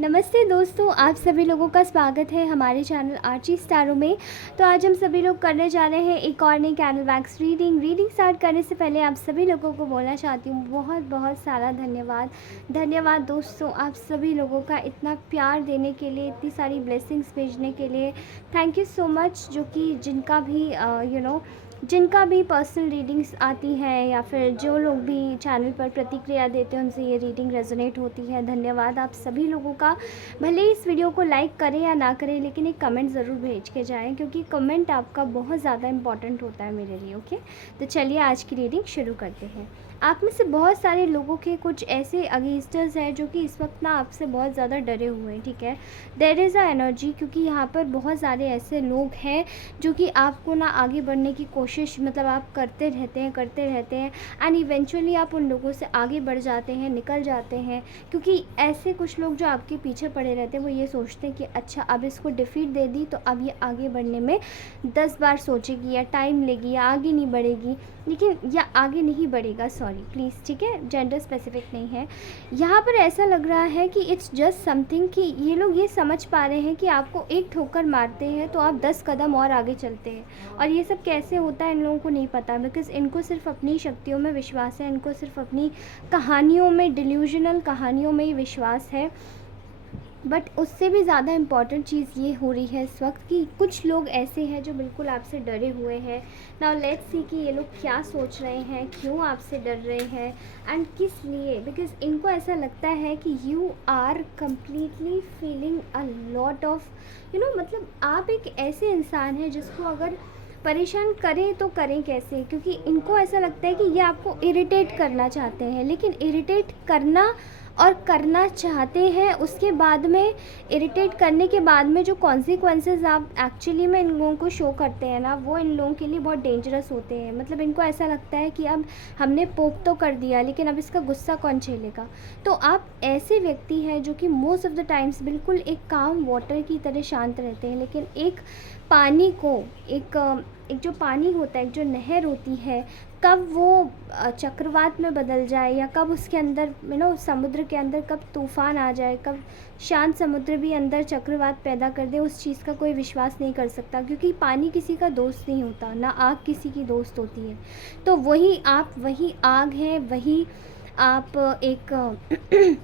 नमस्ते दोस्तों, आप सभी लोगों का स्वागत है हमारे चैनल आर्ची स्टारों में। तो आज हम सभी लोग करने जा रहे हैं एक और नई कैंडल वैक्स रीडिंग स्टार्ट करने से पहले आप सभी लोगों को बोलना चाहती हूँ बहुत बहुत सारा धन्यवाद दोस्तों, आप सभी लोगों का इतना प्यार देने के लिए, इतनी सारी ब्लेसिंग्स भेजने के लिए। Thank you so much. जो कि जिनका भी पर्सनल रीडिंग्स आती हैं या फिर जो लोग भी चैनल पर प्रतिक्रिया देते हैं उनसे ये रीडिंग रेजोनेट होती है। धन्यवाद आप सभी लोगों का। भले ही इस वीडियो को लाइक करें या ना करें, लेकिन एक कमेंट ज़रूर भेज के जाएं, क्योंकि कमेंट आपका बहुत ज़्यादा इंपॉर्टेंट होता है मेरे लिए। ओके, तो चलिए आज की रीडिंग शुरू करते हैं। आप में से बहुत सारे लोगों के कुछ ऐसे अगेंस्टर्स हैं जो कि इस वक्त ना आपसे बहुत ज़्यादा डरे हुए हैं। ठीक है, देयर इज़ अ एनर्जी, क्योंकि यहाँ पर बहुत सारे ऐसे लोग हैं जो कि आपको ना आगे बढ़ने की कोशिश आप करते रहते हैं एंड इवेंचुअली आप उन लोगों से आगे बढ़ जाते हैं, निकल जाते हैं। क्योंकि ऐसे कुछ लोग जो आपके पीछे पड़े रहते हैं वो ये सोचते हैं कि अच्छा अब इसको डिफीट दे दी तो अब ये आगे बढ़ने में 10 बार सोचेगी या टाइम लेगी या आगे नहीं बढ़ेगी, लेकिन या आगे नहीं बढ़ेगा, सॉरी प्लीज़, ठीक है, जेंडर स्पेसिफिक नहीं है। यहाँ पर ऐसा लग रहा है कि इट्स जस्ट समथिंग कि ये लोग ये समझ पा रहे हैं कि आपको एक ठोकर मारते हैं तो आप 10 कदम और आगे चलते हैं। और ये सब कैसे होता है इन लोगों को नहीं पता, बिकॉज़ इनको सिर्फ अपनी शक्तियों में विश्वास है, इनको सिर्फ अपनी कहानियों में, डिल्यूजनल कहानियों में ही विश्वास है। बट उससे भी ज़्यादा इम्पॉर्टेंट चीज़ ये हो रही है इस वक्त कि कुछ लोग ऐसे हैं जो बिल्कुल आपसे डरे हुए हैं। नाउ लेट्स सी कि ये लोग क्या सोच रहे हैं, क्यों आपसे डर रहे हैं एंड किस लिए। बिकॉज इनको ऐसा लगता है कि you are completely feeling a lot of आप एक ऐसे इंसान हैं जिसको अगर परेशान करें तो करें कैसे, क्योंकि इनको ऐसा लगता है कि ये आपको इरिटेट करना चाहते हैं, लेकिन इरिटेट करना और करना चाहते हैं उसके बाद में, इरिटेट करने के बाद में जो कॉन्सिक्वेंसेस आप एक्चुअली में इन लोगों को शो करते हैं ना, वो इन लोगों के लिए बहुत डेंजरस होते हैं। इनको ऐसा लगता है कि अब हमने पोक तो कर दिया, लेकिन अब इसका गुस्सा कौन झेलेगा। तो आप ऐसे व्यक्ति हैं जो कि मोस्ट ऑफ़ द टाइम्स बिल्कुल एक काम वाटर की तरह शांत रहते हैं, लेकिन एक पानी को एक जो पानी होता है, एक जो नहर होती है, कब वो चक्रवात में बदल जाए या कब उसके अंदर समुद्र के अंदर कब तूफ़ान आ जाए, कब शांत समुद्र भी अंदर चक्रवात पैदा कर दे, उस चीज़ का कोई विश्वास नहीं कर सकता। क्योंकि पानी किसी का दोस्त नहीं होता, ना आग किसी की दोस्त होती है। तो वही आग है, वही आप एक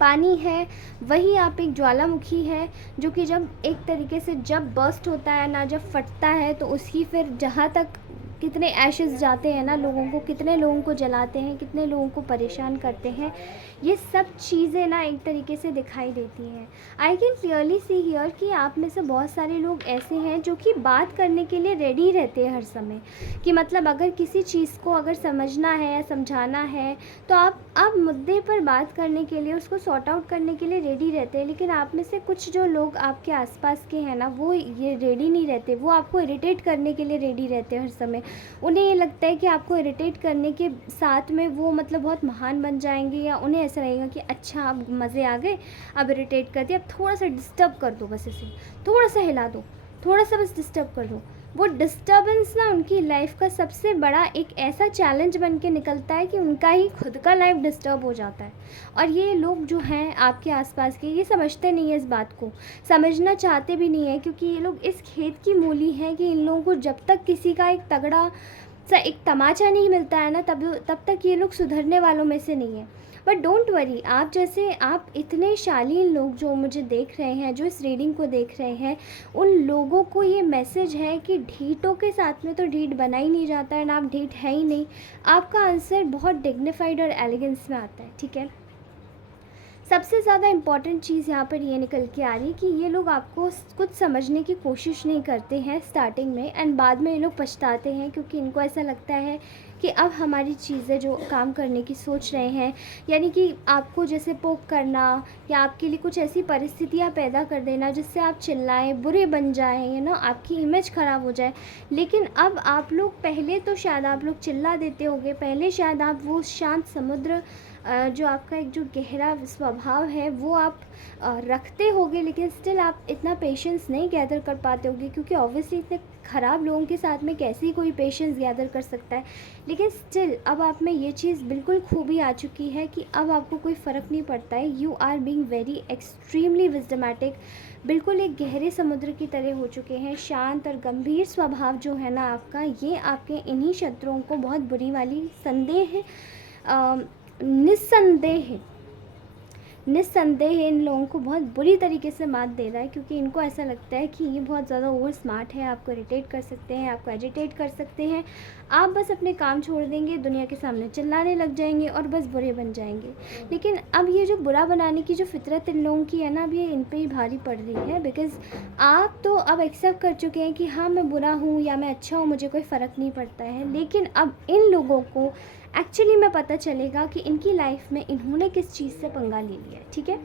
पानी है, वही आप एक ज्वालामुखी है जो कि जब एक तरीके से जब बर्स्ट होता है ना, जब फटता है, तो उसकी फिर जहाँ तक कितने एशेस जाते हैं ना, लोगों को, कितने लोगों को जलाते हैं, कितने लोगों को परेशान करते हैं, ये सब चीज़ें ना एक तरीके से दिखाई देती हैं। I can clearly see here कि आप में से बहुत सारे लोग ऐसे हैं जो कि बात करने के लिए रेडी रहते हैं हर समय, कि अगर किसी चीज़ को अगर समझना है या समझाना है तो आप मुद्दे पर बात करने के लिए, उसको सॉर्ट आउट करने के लिए रेडी रहते हैं। लेकिन आप में से कुछ जो लोग आपके आसपास के हैं ना, वो ये रेडी नहीं रहते, वो आपको इरिटेट करने के लिए रेडी रहते हैं हर समय। उन्हें ये लगता है कि आपको इरिटेट करने के साथ में वो बहुत महान बन जाएंगे, या उन्हें ऐसा लगेगा कि अच्छा अब मज़े आ गए, अब इरिटेट कर दिया, अब थोड़ा सा डिस्टर्ब कर दो, बस इसे थोड़ा सा हिला दो, थोड़ा सा बस डिस्टर्ब कर दो। वो डिस्टर्बेंस ना उनकी लाइफ का सबसे बड़ा एक ऐसा चैलेंज बन के निकलता है कि उनका ही खुद का लाइफ डिस्टर्ब हो जाता है। और ये लोग जो हैं आपके आसपास के, ये समझते नहीं है, इस बात को समझना चाहते भी नहीं है, क्योंकि ये लोग इस खेत की मूली हैं कि इन लोगों को जब तक किसी का एक तगड़ा सा एक तमाचा नहीं मिलता है ना, तब तक ये लोग सुधरने वालों में से नहीं है। बट डोंट वरी, आप इतने शालीन लोग जो मुझे देख रहे हैं, जो इस रीडिंग को देख रहे हैं, उन लोगों को ये मैसेज है कि ढीठों के साथ में तो ढीठ बना ही नहीं जाता है ना, आप ढीठ है ही नहीं। आपका आंसर बहुत डिग्निफाइड और एलिगेंस में आता है। ठीक है, सबसे ज़्यादा इम्पॉर्टेंट चीज़ यहाँ पर ये निकल के आ रही है कि ये लोग आपको कुछ समझने की कोशिश नहीं करते हैं स्टार्टिंग में, एंड बाद में ये लोग पछताते हैं, क्योंकि इनको ऐसा लगता है कि अब हमारी चीज़ें जो काम करने की सोच रहे हैं, यानी कि आपको जैसे पोक करना या आपके लिए कुछ ऐसी परिस्थितियाँ पैदा कर देना जिससे आप चिल्लाएं, बुरे बन जाएं, आपकी इमेज ख़राब हो जाए। लेकिन अब आप लोग, पहले तो शायद आप लोग चिल्ला देते होंगे, पहले शायद आप वो शांत समुद्र जो आपका एक जो गहरा स्वभाव है वो आप रखते होगे, लेकिन स्टिल आप इतना पेशेंस नहीं गैदर कर पाते होगे, क्योंकि ऑब्वियसली इतने ख़राब लोगों के साथ में कैसे ही कोई पेशेंस गैदर कर सकता है। लेकिन स्टिल अब आप में ये चीज़ बिल्कुल खूबी आ चुकी है कि अब आपको कोई फ़र्क नहीं पड़ता है। You are being very extremely wisdomatic, बिल्कुल एक गहरे समुद्र की तरह हो चुके हैं। शांत और गंभीर स्वभाव जो है ना आपका, ये आपके इन्हीं शत्रुओं को बहुत बुरी वाली निस्संदेह इन लोगों को बहुत बुरी तरीके से मात दे रहा है, क्योंकि इनको ऐसा लगता है कि ये बहुत ज़्यादा ओवर स्मार्ट है, आपको इरिटेट कर सकते हैं, आपको एजिटेट कर सकते हैं। आप बस अपने काम छोड़ देंगे, दुनिया के सामने चिल्लाने लग जाएंगे और बस बुरे बन जाएंगे। लेकिन अब ये जो बुरा बनाने की जो फितरत इन लोगों की है ना, अब ये इन पे ही भारी पड़ रही है, बिकॉज़ आप तो अब एक्सेप्ट कर चुके हैं कि हाँ मैं बुरा हूँ या मैं अच्छा हूँ, मुझे कोई फ़र्क नहीं पड़ता है। लेकिन अब इन लोगों को एक्चुअली में पता चलेगा कि इनकी लाइफ में इन्होंने किस चीज़ से पंगा ले लिया है, ठीक है।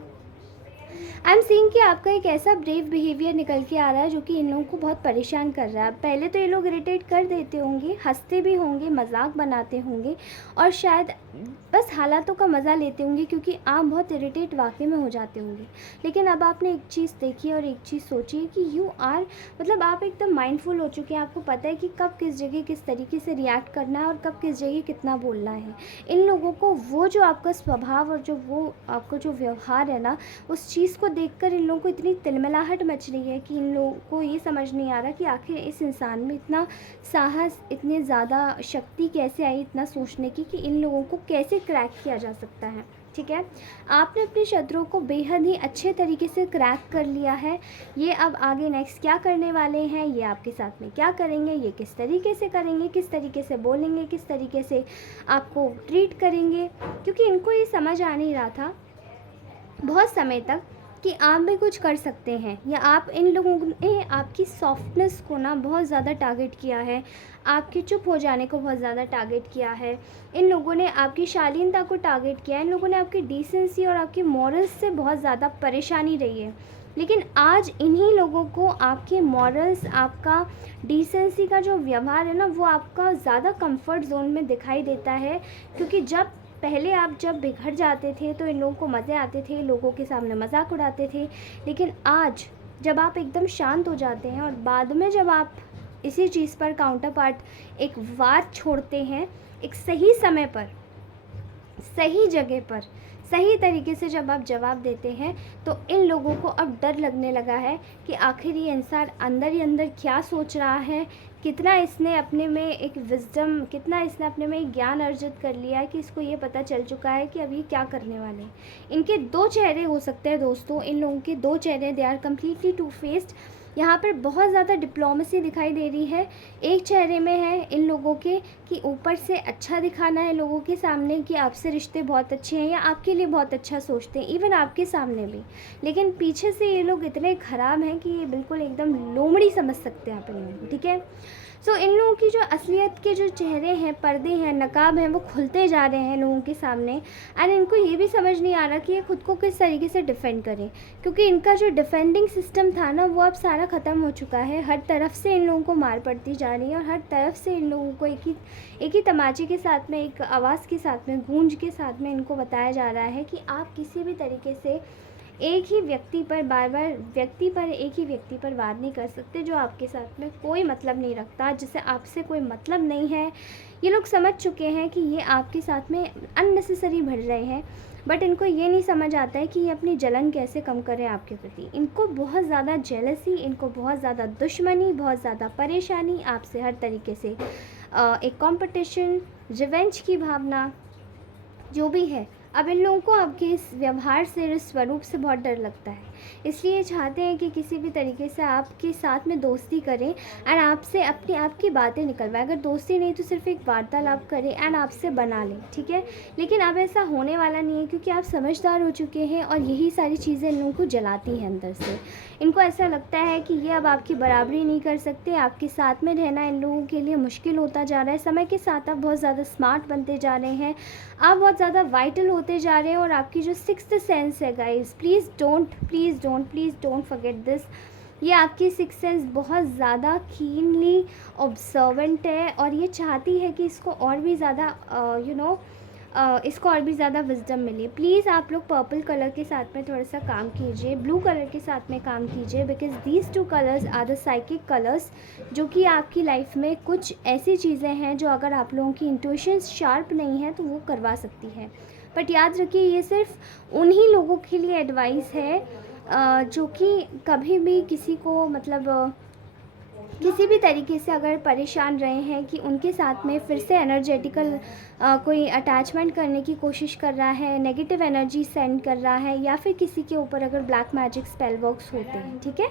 आई एम सीइंग कि आपका एक ऐसा ब्रेव बिहेवियर निकल के आ रहा है जो कि इन लोगों को बहुत परेशान कर रहा है। पहले तो ये लोग इरिटेट कर देते होंगे, हंसते भी होंगे, मजाक बनाते होंगे और शायद बस हालातों का मज़ा लेते होंगे, क्योंकि आप बहुत इरिटेट वाकई में हो जाते होंगे। लेकिन अब आपने एक चीज़ देखी और एक चीज़ सोची कि यू आर, मतलब आप एकदम माइंडफुल हो चुके हैं। आपको पता है कि कब किस जगह किस तरीके से रिएक्ट करना है और कब किस जगह कितना बोलना है। इन लोगों को वो जो आपका स्वभाव और जो वो आपका जो व्यवहार है ना, उस चीज़ को देखकर इन लोगों को इतनी तिलमिलाहट मच रही है कि इन लोगों को ये समझ नहीं आ रहा कि आखिर इस इंसान में इतना साहस, इतनी ज़्यादा शक्ति कैसे आई इतना सोचने की कि इन लोगों को कैसे क्रैक किया जा सकता है, ठीक है। आपने अपने शत्रुओं को बेहद ही अच्छे तरीके से क्रैक कर लिया है। ये अब आगे नेक्स्ट क्या करने वाले हैं, ये आपके साथ में क्या करेंगे, ये किस तरीके से करेंगे, किस तरीके से बोलेंगे, किस तरीके से आपको ट्रीट करेंगे, क्योंकि इनको ये समझ आ नहीं रहा था बहुत समय तक कि आप भी कुछ कर सकते हैं, या आप इन लोगों ने आपकी सॉफ्टनेस को ना बहुत ज़्यादा टारगेट किया है, आपके चुप हो जाने को बहुत ज़्यादा टारगेट किया है। इन लोगों ने आपकी शालीनता को टारगेट किया है, इन लोगों ने आपकी डिसेंसी और आपकी मॉरल्स से बहुत ज़्यादा परेशानी रही है। लेकिन आज इन्हीं लोगों को आपके मॉरल्स, आपका डिसेंसी का जो व्यवहार है ना, वो आपका ज़्यादा कंफर्ट जोन में दिखाई देता है। क्योंकि पहले आप जब बिगड़ जाते थे तो इन लोगों को मज़े आते थे, लोगों के सामने मजाक उड़ाते थे। लेकिन आज जब आप एकदम शांत हो जाते हैं और बाद में जब आप इसी चीज़ पर काउंटर पार्ट एक वार छोड़ते हैं, एक सही समय पर, सही जगह पर, सही तरीके से जब आप जवाब देते हैं, तो इन लोगों को अब डर लगने लगा है कि आखिर ये इंसान अंदर ही अंदर क्या सोच रहा है, कितना इसने अपने में एक विजडम, कितना इसने अपने में एक ज्ञान अर्जित कर लिया है कि इसको ये पता चल चुका है कि अब ये क्या करने वाले हैं। इनके दो चेहरे हो सकते हैं दोस्तों, इन लोगों के दो चेहरे, they are completely two faced. यहाँ पर बहुत ज़्यादा डिप्लोमेसी दिखाई दे रही है। एक चेहरे में है इन लोगों के कि ऊपर से अच्छा दिखाना है लोगों के सामने कि आपसे रिश्ते बहुत अच्छे हैं या आपके लिए बहुत अच्छा सोचते हैं, इवन आपके सामने भी। लेकिन पीछे से ये लोग इतने ख़राब हैं कि ये बिल्कुल एकदम लोमड़ी समझ सकते हैं आप इन लोगों को, ठीक है। सो इन लोगों की जो असलियत के जो चेहरे हैं, पर्दे हैं, नकाब हैं, वो खुलते जा रहे हैं लोगों के सामने। एंड इनको ये भी समझ नहीं आ रहा कि ये खुद को किस तरीके से डिफेंड करें, क्योंकि इनका जो डिफेंडिंग सिस्टम था ना, वो अब सारा ख़त्म हो चुका है। हर तरफ से इन लोगों को मार पड़ती जा रही है और हर तरफ से इन लोगों को एक ही तमाचे के साथ में, एक आवाज़ के साथ में, गूंज के साथ में इनको बताया जा रहा है कि आप किसी भी तरीके से एक ही व्यक्ति पर एक ही व्यक्ति पर वार नहीं कर सकते जो आपके साथ में कोई मतलब नहीं रखता, जिसे आपसे कोई मतलब नहीं है। ये लोग समझ चुके हैं कि ये आपके साथ में अननेसेसरी बढ़ रहे हैं, बट इनको ये नहीं समझ आता है कि ये अपनी जलन कैसे कम करें आपके प्रति। इनको बहुत ज़्यादा जेलसी, इनको बहुत ज़्यादा दुश्मनी, बहुत ज़्यादा परेशानी आपसे, हर तरीके से एक कंपटीशन, रिवेंज की भावना जो भी है। अब इन लोगों को आपके इस व्यवहार से, इस स्वरूप से बहुत डर लगता है, इसलिए चाहते हैं कि किसी भी तरीके से आपके साथ में दोस्ती करें एंड आपसे अपनी आपकी बातें निकलवाएं। अगर दोस्ती नहीं तो सिर्फ एक वार्तालाप करें एंड आपसे बना लें, ठीक है। लेकिन अब ऐसा होने वाला नहीं है, क्योंकि आप समझदार हो चुके हैं और यही सारी चीज़ें इन लोगों को जलाती हैं अंदर से। इनको ऐसा लगता है कि ये अब आपकी बराबरी नहीं कर सकते, आपके साथ में रहना इन लोगों के लिए मुश्किल होता जा रहा है। समय के साथ आप बहुत ज़्यादा स्मार्ट बनते जा रहे हैं, आप बहुत ज़्यादा वाइटल होते जा रहे हैं, और आपकी जो सिक्स्थ सेंस है guys, please don't forget this. ये आपकी सिक्स्थ सेंस बहुत ज़्यादा कीनली ऑब्जर्वेंट है और ये चाहती है कि इसको और भी ज़्यादा इसको और भी ज़्यादा विज़डम मिले। प्लीज़ आप लोग पर्पल कलर के साथ में थोड़ा सा काम कीजिए, ब्लू कलर के साथ में काम कीजिए, because these 2 colours are the psychic colours, जो कि आपकी लाइफ में कुछ ऐसी चीज़ें हैं जो अगर आप लोगों की इंट्यूशन शार्प नहीं है तो वो करवा सकती है। बट याद रखिए, ये सिर्फ उन्हीं लोगों के लिए एडवाइस है जो कि कभी भी किसी को मतलब किसी भी तरीके से अगर परेशान रहे हैं कि उनके साथ में फिर से एनर्जेटिकल कोई अटैचमेंट करने की कोशिश कर रहा है, नेगेटिव एनर्जी सेंड कर रहा है, या फिर किसी के ऊपर अगर ब्लैक मैजिक स्पेल वर्क्स होते हैं, ठीक है,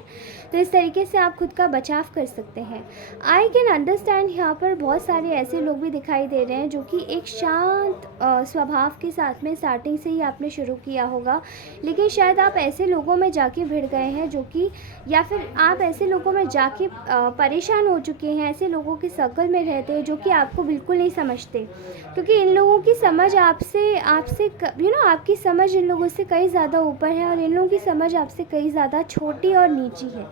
तो इस तरीके से आप खुद का बचाव कर सकते हैं। आई कैन अंडरस्टैंड, यहाँ पर बहुत सारे ऐसे लोग भी दिखाई दे रहे हैं जो कि एक शांत स्वभाव के साथ में स्टार्टिंग से ही आपने शुरू किया होगा, लेकिन शायद आप ऐसे लोगों में जाके भिड़ गए हैं जो कि, या फिर आप ऐसे लोगों में जाके परेशान हो चुके हैं, ऐसे लोगों के सर्कल में रहते हैं जो कि आपको बिल्कुल नहीं समझते, क्योंकि इन लोगों की समझ आपसे आपसे आपकी समझ इन लोगों से कई ज़्यादा ऊपर है और इन लोगों की समझ आपसे कई ज़्यादा छोटी और नीची है।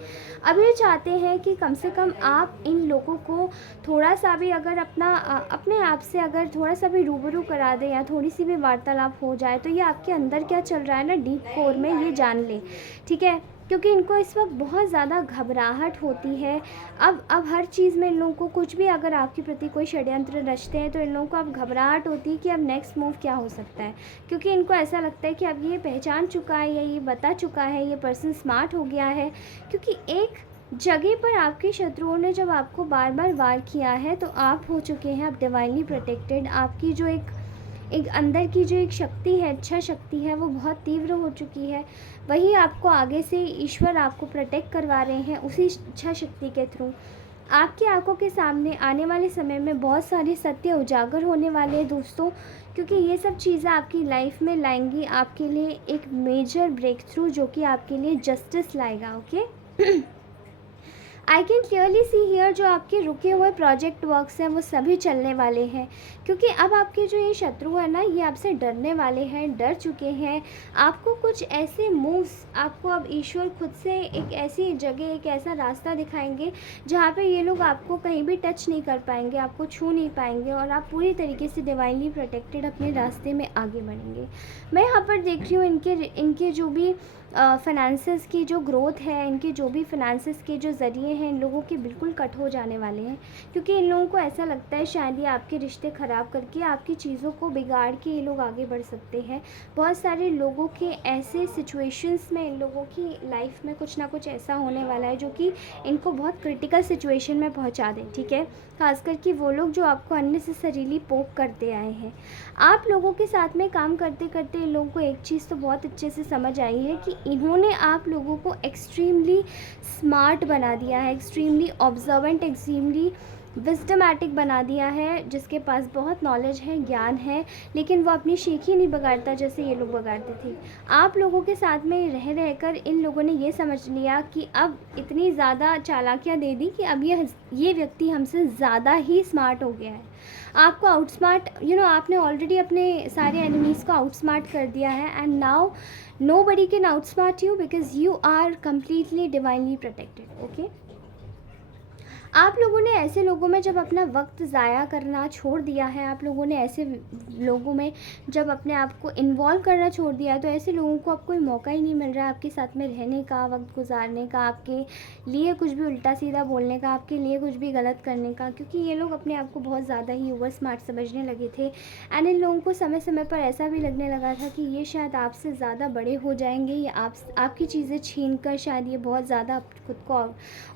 अब ये चाहते हैं कि कम से कम आप इन लोगों को थोड़ा सा भी अगर अपने आप से अगर थोड़ा सा भी रूबरू करा दें या थोड़ी सी भी वार्तालाप हो जाए, तो ये आपके अंदर क्या चल रहा है ना, डीप कोर में ये जान लें, ठीक है, क्योंकि इनको इस वक्त बहुत ज़्यादा घबराहट होती है। अब हर चीज़ में इन लोगों को कुछ भी अगर आपके प्रति कोई षड्यंत्र रचते हैं तो इन लोगों को अब घबराहट होती है कि अब नेक्स्ट मूव क्या हो सकता है, क्योंकि इनको ऐसा लगता है कि अब ये पहचान चुका है या ये बता चुका है, ये पर्सन स्मार्ट हो गया है, क्योंकि एक जगह पर आपके शत्रुओं ने जब आपको बार बार वार किया है तो आप हो चुके हैं अब डिवाइनली प्रोटेक्टेड। आपकी जो एक अंदर की जो एक शक्ति है, इच्छा शक्ति है, वो बहुत तीव्र हो चुकी है। वही आपको आगे से ईश्वर आपको प्रोटेक्ट करवा रहे हैं उसी इच्छा शक्ति के थ्रू। आपकी आंखों के सामने आने वाले समय में बहुत सारे सत्य उजागर होने वाले हैं दोस्तों, क्योंकि ये सब चीज़ें आपकी लाइफ में लाएंगी आपके लिए एक मेजर ब्रेक थ्रू, जो कि आपके लिए जस्टिस लाएगा। Okay I can clearly see here, जो आपके रुके हुए प्रोजेक्ट वर्क्स हैं वो सभी चलने वाले हैं, क्योंकि अब आपके जो ये शत्रु है ना, ये आपसे डरने वाले हैं, डर चुके हैं। आपको कुछ ऐसे मूव्स, आपको अब ईश्वर खुद से एक ऐसी जगह, एक ऐसा रास्ता दिखाएंगे जहाँ पे ये लोग आपको कहीं भी टच नहीं कर पाएंगे, आपको छू नहीं पाएंगे, और आप पूरी तरीके से डिवाइनली प्रोटेक्टेड अपने रास्ते में आगे बढ़ेंगे। मैं यहाँ पर देख रही हूँ इनके जो भी फाइनेंसेस की जो ग्रोथ है, इनके जो भी फाइनेंसेस के जो ज़रिए हैं, इन लोगों के बिल्कुल कट हो जाने वाले हैं, क्योंकि इन लोगों को ऐसा लगता है शायद ये आपके रिश्ते ख़राब करके, आपकी चीज़ों को बिगाड़ के ये लोग आगे बढ़ सकते हैं। बहुत सारे लोगों के ऐसे सिचुएशंस में इन लोगों की लाइफ में कुछ ना कुछ ऐसा होने वाला है जो कि इनको बहुत क्रिटिकल सिचुएशन में पहुंचा दें, ठीक है, खासकर कि वो लोग जो आपको अननेसेसरीली पोक करते आए हैं। आप लोगों के साथ में काम करते करते इन लोगों को एक चीज़ तो बहुत अच्छे से समझ आई है कि इन्होंने आप लोगों को एक्सट्रीमली स्मार्ट बना दिया है, एक्सट्रीमली ऑब्जर्वेंट, एक्सट्रीमली विस्डमैटिक बना दिया है, जिसके पास बहुत नॉलेज है, ज्ञान है, लेकिन वो अपनी शीख ही नहीं बगाड़ता जैसे ये लोग बगाड़ते थे। आप लोगों के साथ में रह कर इन लोगों ने ये समझ लिया कि अब इतनी ज़्यादा चालाकियाँ दे दी कि अब ये व्यक्ति हमसे ज़्यादा ही स्मार्ट हो गया है। आपको आउटस्मार्ट, आपने ऑलरेडी अपने सारे एनिमीज़ को आउटस्मार्ट कर दिया है, and now nobody can outsmart you because you are completely divinely protected। Okay आप लोगों ने ऐसे लोगों में जब अपना वक्त ज़ाया करना छोड़ दिया है, आप लोगों ने ऐसे लोगों में जब अपने आप को इन्वॉल्व करना छोड़ दिया है, तो ऐसे लोगों को अब कोई मौका ही नहीं मिल रहा है आपके साथ में रहने का, वक्त गुजारने का, आपके लिए कुछ भी उल्टा सीधा बोलने का, आपके लिए कुछ भी गलत करने का, क्योंकि ये लोग अपने आप को बहुत ज़्यादा ही ओवर स्मार्ट समझने लगे थे। एंड इन लोगों को समय समय पर ऐसा भी लगने लगा था कि ये शायद आपसे ज़्यादा बड़े हो जाएंगे, या आपकी चीज़ें छीन कर शायद ये बहुत ज़्यादा खुद को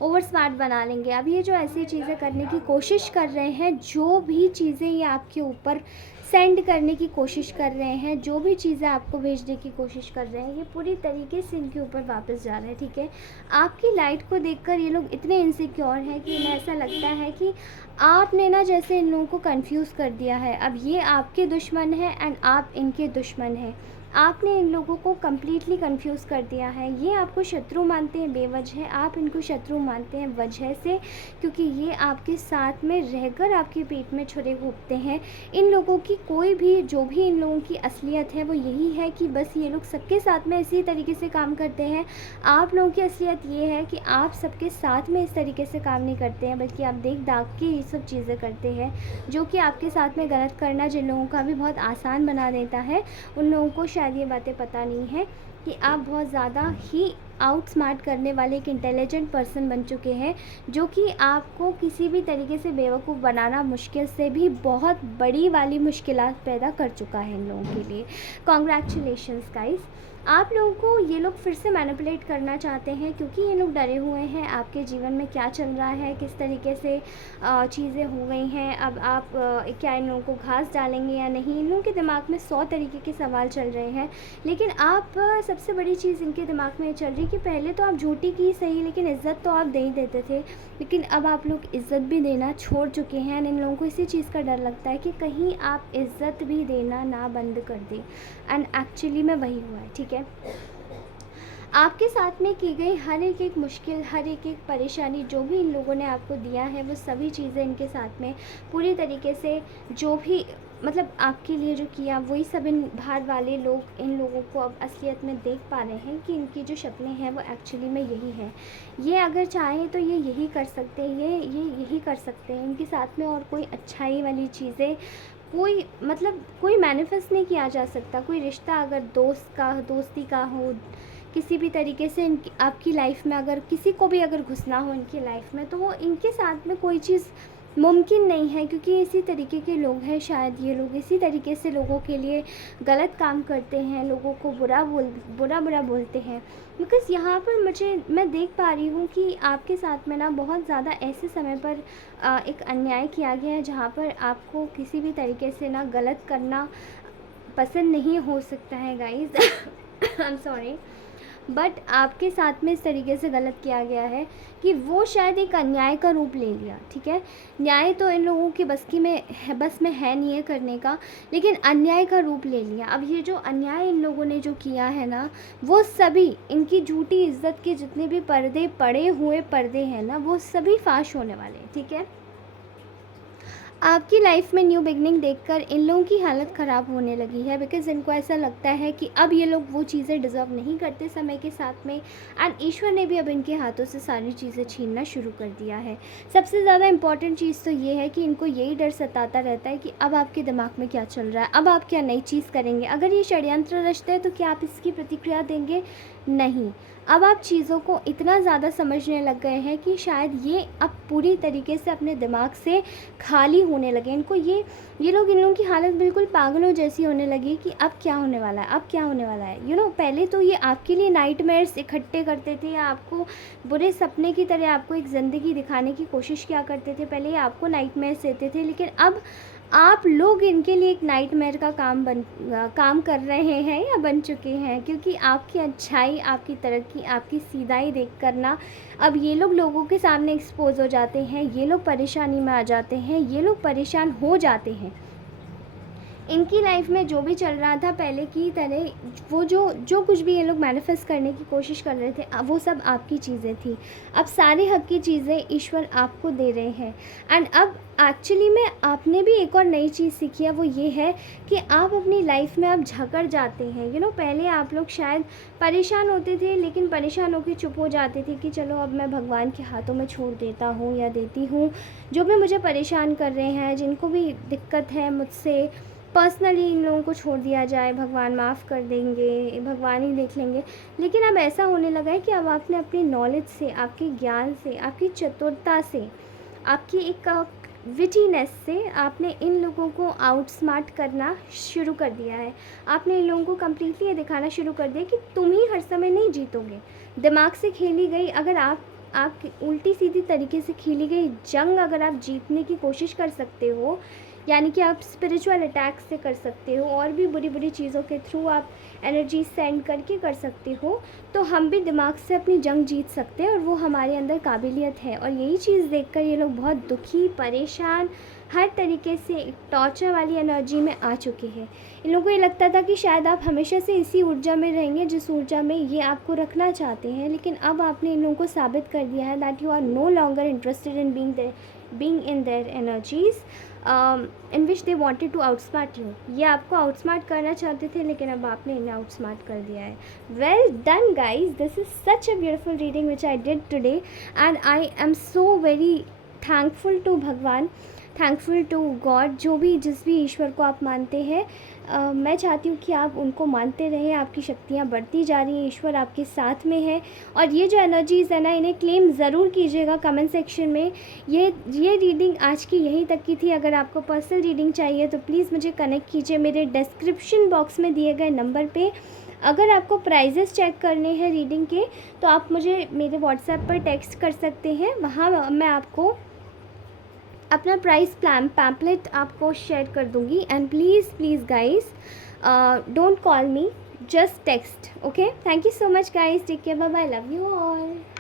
ओवर स्मार्ट बना लेंगे। अब ये जो ऐसी चीज़ें करने की कोशिश कर रहे हैं, जो भी चीज़ें ये आपके ऊपर सेंड करने की कोशिश कर रहे हैं, जो भी चीज़ें आपको भेजने की कोशिश कर रहे हैं, ये पूरी तरीके से इनके ऊपर वापस जा रहे हैं, ठीक है। आपकी लाइट को देखकर ये लोग इतने इनसिक्योर हैं कि इन्हें ऐसा लगता है कि आपने ना जैसे इन लोगों को कंफ्यूज कर दिया है। अब ये आपके दुश्मन हैं एंड आप इनके दुश्मन हैं। आपने इन लोगों को कम्प्लीटली कंफ्यूज कर दिया है। ये आपको शत्रु मानते हैं बेवजह, आप इनको शत्रु मानते हैं वजह से, क्योंकि ये आपके साथ में रहकर आपके पेट में छुरे घोंपते हैं। इन लोगों की कोई भी, जो भी इन लोगों की असलियत है वो यही है कि बस ये लोग सबके साथ में इसी तरीके से काम करते हैं। आप लोगों की असलियत ये है कि आप सबके साथ में इस तरीके से काम नहीं करते हैं, बल्कि आप देख दाग के ये सब चीज़ें करते हैं, जो कि आपके साथ में गलत करना जिन लोगों का भी बहुत आसान बना देता है, उन लोगों को शायद ये बातें पता नहीं है कि आप बहुत ज़्यादा ही आउट स्मार्ट करने वाले एक इंटेलिजेंट पर्सन बन चुके हैं, जो कि आपको किसी भी तरीके से बेवकूफ़ बनाना मुश्किल से भी बहुत बड़ी वाली मुश्किलात पैदा कर चुका है इन लोगों के लिए। कॉन्ग्रेचुलेशंस गाइस, आप लोगों को ये लोग फिर से मैनिपुलेट करना चाहते हैं, क्योंकि ये लोग डरे हुए हैं आपके जीवन में क्या चल रहा है, किस तरीके से चीज़ें हो गई हैं। अब आप क्या इन लोगों को घास डालेंगे या नहीं, इन लोगों के दिमाग में 100 तरीके के सवाल चल रहे हैं। लेकिन आप सबसे बड़ी चीज़ इनके दिमाग में चल रही कि पहले तो आप झूठी की सही, लेकिन इज़्ज़त तो आप दे ही देते थे, लेकिन अब आप लोग इज़्ज़त भी देना छोड़ चुके हैं। एंड इन लोगों को इसी चीज़ का डर लगता है कि कहीं आप इज़्ज़त भी देना ना बंद कर दें। एंड एक्चुअली में वही हुआ है, ठीक है। आपके साथ में की गई हर एक मुश्किल, हर एक परेशानी जो भी इन लोगों ने आपको दिया है, वो सभी चीज़ें इनके साथ में पूरी तरीके से, जो भी मतलब आपके लिए जो किया, वही सब इन बाहर वाले लोग इन लोगों को अब असलियत में देख पा रहे हैं कि इनकी जो शक्लें हैं वो एक्चुअली में यही है। ये अगर चाहें तो ये यही कर सकते हैं, ये यही कर सकते हैं। इनके साथ में और कोई अच्छाई वाली चीज़ें, कोई मतलब कोई मैनिफेस्ट नहीं किया जा सकता। कोई रिश्ता अगर दोस्ती का हो, किसी भी तरीके से इनकी आपकी लाइफ में अगर किसी को भी अगर घुसना हो इनकी लाइफ में, तो वो इनके साथ में कोई चीज़ मुमकिन नहीं है, क्योंकि इसी तरीके के लोग हैं। शायद ये लोग इसी तरीके से लोगों के लिए गलत काम करते हैं, लोगों को बुरा बोलते हैं। बिकॉज़ यहाँ पर मैं देख पा रही हूँ कि आपके साथ में ना बहुत ज़्यादा ऐसे समय पर एक अन्याय किया गया है, जहाँ पर आपको किसी भी तरीके से ना गलत करना पसंद नहीं हो सकता है guys. I am sorry, but आपके साथ में इस तरीके से गलत किया गया है कि वो शायद एक अन्याय का रूप ले लिया, ठीक है। न्याय तो इन लोगों की बस में है नहीं है करने का, लेकिन अन्याय का रूप ले लिया। अब ये जो अन्याय इन लोगों ने जो किया है ना, वो सभी इनकी झूठी इज्जत के जितने भी पड़े हुए पर्दे हैं ना, वो सभी फाश होने वाले हैं, ठीक है। आपकी लाइफ में न्यू बिगनिंग देखकर इन लोगों की हालत ख़राब होने लगी है, बिकॉज़ इनको ऐसा लगता है कि अब ये लोग वो चीज़ें डिज़र्व नहीं करते समय के साथ में, एंड ईश्वर ने भी अब इनके हाथों से सारी चीज़ें छीनना शुरू कर दिया है। सबसे ज़्यादा इम्पॉर्टेंट चीज़ तो ये है कि इनको यही डर सताता रहता है कि अब आपके दिमाग में क्या चल रहा है, अब आप क्या नई चीज़ करेंगे। अगर ये षड्यंत्र रचते हैं तो क्या आप इसकी प्रतिक्रिया देंगे? नहीं। अब आप चीज़ों को इतना ज़्यादा समझने लग गए हैं कि शायद ये अब पूरी तरीके से अपने दिमाग से खाली होने लगे। इनको ये लोग, इन लोगों की हालत बिल्कुल पागलों जैसी होने लगी कि अब क्या होने वाला है, अब क्या होने वाला है। पहले तो ये आपके लिए नाइटमेयर्स इकट्ठे करते थे, आपको बुरे सपने की तरह आपको एक ज़िंदगी दिखाने की कोशिश किया करते थे। पहले ये आपको नाइटमेयर्स देते थे, लेकिन अब आप लोग इनके लिए एक नाइटमेयर का काम कर रहे हैं या बन चुके हैं, क्योंकि आपकी अच्छाई, आपकी तरक्की, आपकी सीधाई देख कर ना अब ये लोग लोगों के सामने एक्सपोज हो जाते हैं, ये लोग परेशानी में आ जाते हैं, ये लोग परेशान हो जाते हैं। इनकी लाइफ में जो भी चल रहा था पहले की तरह, वो जो कुछ भी ये लोग मैनिफेस्ट करने की कोशिश कर रहे थे, वो सब आपकी चीज़ें थी। अब सारे हक की चीज़ें ईश्वर आपको दे रहे हैं। एंड अब एक्चुअली में आपने भी एक और नई चीज़ सीखी है, वो ये है कि आप अपनी लाइफ में अब झकड़ जाते हैं। पहले आप लोग शायद परेशान होते थे, लेकिन परेशान होकर चुप हो जाते थे कि चलो अब मैं भगवान के हाथों में छोड़ देता हूँ या देती हूँ। जो भी मुझे परेशान कर रहे हैं, जिनको भी दिक्कत है मुझसे पर्सनली, इन लोगों को छोड़ दिया जाए, भगवान माफ़ कर देंगे, भगवान ही देख लेंगे। लेकिन अब ऐसा होने लगा है कि अब आपने अपनी नॉलेज से, आपके ज्ञान से, आपकी चतुरता से, आपकी एक विटीनेस से आपने इन लोगों को आउट स्मार्ट करना शुरू कर दिया है। आपने इन लोगों को कम्प्लीटली ये दिखाना शुरू कर दिया कि तुम ही हर समय नहीं जीतोगे। दिमाग से खेली गई, अगर आप उल्टी सीधी तरीके से खेली गई जंग अगर आप जीतने की कोशिश कर सकते हो, यानी कि आप स्पिरिचुअल अटैक से कर सकते हो, और भी बुरी चीज़ों के थ्रू आप एनर्जी सेंड करके कर सकते हो, तो हम भी दिमाग से अपनी जंग जीत सकते हैं, और वो हमारे अंदर काबिलियत है। और यही चीज़ देखकर ये लोग बहुत दुखी, परेशान, हर तरीके से एक टॉर्चर वाली एनर्जी में आ चुके हैं। इन लोगों को ये लगता था कि शायद आप हमेशा से इसी ऊर्जा में रहेंगे जिस ऊर्जा में ये आपको रखना चाहते हैं, लेकिन अब आपने इन लोगों को साबित कर दिया है that you are no longer interested in being in their energies in which they wanted to outsmart you. ये आपको आउटस्मार्ट करना चाहते थे, लेकिन अब आपने इन्हें आउटस्मार्ट कर दिया है। Well done guys, this is such a beautiful reading which I did today and I am so very thankful to Bhagwan, thankful to God, जो भी जिस भी ईश्वर को आप मानते हैं। मैं चाहती हूँ कि आप उनको मानते रहें, आपकी शक्तियाँ बढ़ती जा रही हैं, ईश्वर आपके साथ में है। और ये जो एनर्जीज़ है ना, इन्हें क्लेम ज़रूर कीजिएगा कमेंट सेक्शन में। ये रीडिंग आज की यहीं तक की थी। अगर आपको पर्सनल रीडिंग चाहिए तो प्लीज़ मुझे कनेक्ट कीजिए मेरे डिस्क्रिप्शन बॉक्स में दिए गए नंबर पे। अगर आपको प्राइजेस चेक करने हैं रीडिंग के तो आप मुझे मेरे व्हाट्सएप पर टेक्स्ट कर सकते हैं, वहाँ मैं आपको अपना प्राइस प्लान पैम्पलेट आपको शेयर कर दूँगी। And please guys don't call me, just text. Okay, thank you so much guys, take care, bye bye, love you all.